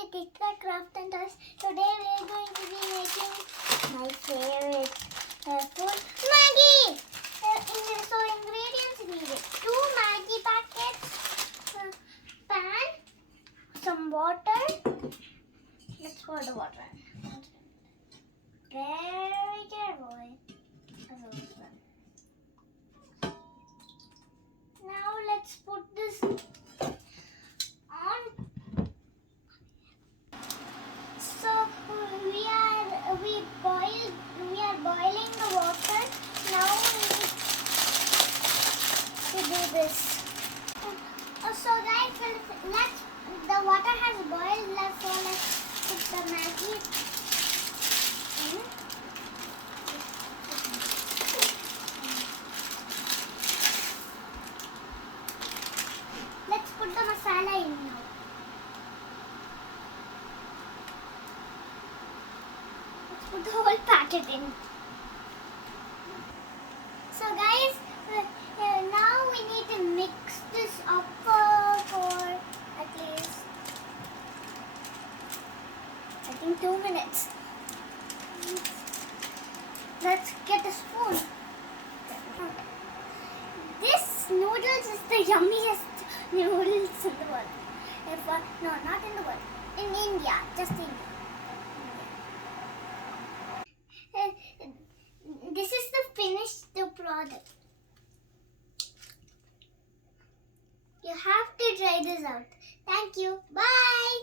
to TikTok Craft and Toys. Today we are going to be making my favorite food, Maggi. So ingredients needed: 2 Maggi packets, pan, some water. Let's pour the water in. Very carefully. Now let's put this on. So we are boiling the water. Now we need to do this. So guys, the water has boiled. Let's put the Maggi in. Let's put the masala in now. Put the whole packet in. So guys, now we need to mix this up for at least, I think, 2 minutes. Let's get a spoon. This noodles is the yummiest noodles in the world. No, not in the world. In India, just India. This is the finished product. You have to try this out. Thank you. Bye.